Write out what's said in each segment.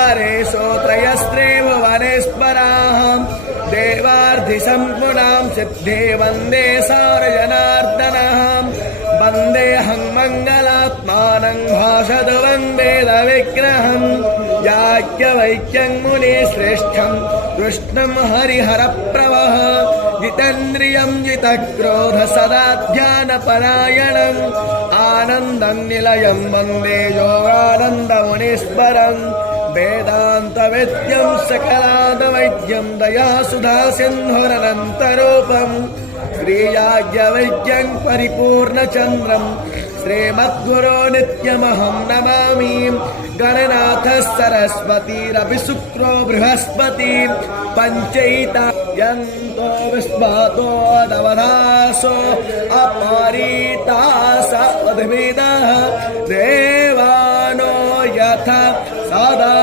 त्रयस्त्रेव वनेस्पराः देवार्धिसम्पुनां सिद्धे वन्दे सारजनार्दनः वन्देऽहं मङ्गलात्मानं भाषदवं वेदविग्रहं याज्ञवल्क्यं मुनिश्रेष्ठं कृष्णं हरिहरप्रभः जितेन्द्रियं जितक्रोध सदा ध्यानपरायणम् आनन्दं निलयं वन्दे योगानन्दमुनीश्वरम् वेदान्तवेद्यं सकलादवैद्यं दयासुधासिन्धुरनन्तरूपं श्रीयाज्ञवल्क्यं परिपूर्णचन्द्रं श्रीमद्गुरो नित्यमहं नमामि गणनाथः सरस्वतीरपि शुक्रो बृहस्पति पञ्चैता यन्तो विस्मतो दवधासो अपरीतास अद्भिदः देवानो यथा सदा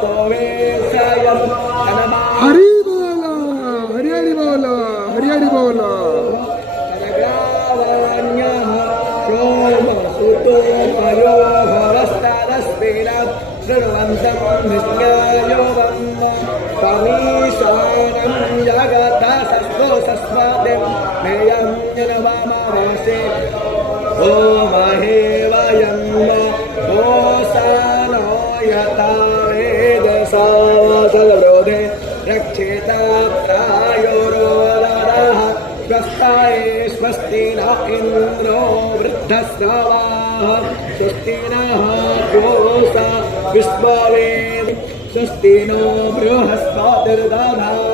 तो वेशयम् हरि बोला हरि हरि बोला हरि हरि बोला जनग्रावाण्यः सोमसुतो पयो भवस्तदस्तेन शृण्वन्तं विज्ञायो वन्द तमीशानं जगतः सस्वसस्वतिं मेयं जनवामावासे ओ महेवयं गोसानो यथा वेदसावसद्रोधे रक्षेता प्रायोरोदरः स्वस्ताये स्वस्ति न इन्द्रो वृद्धस्रवाः स्वस्ति नः पूषा विश्ववेद स्वस्ति नो बृहस्पतिर्दधातु।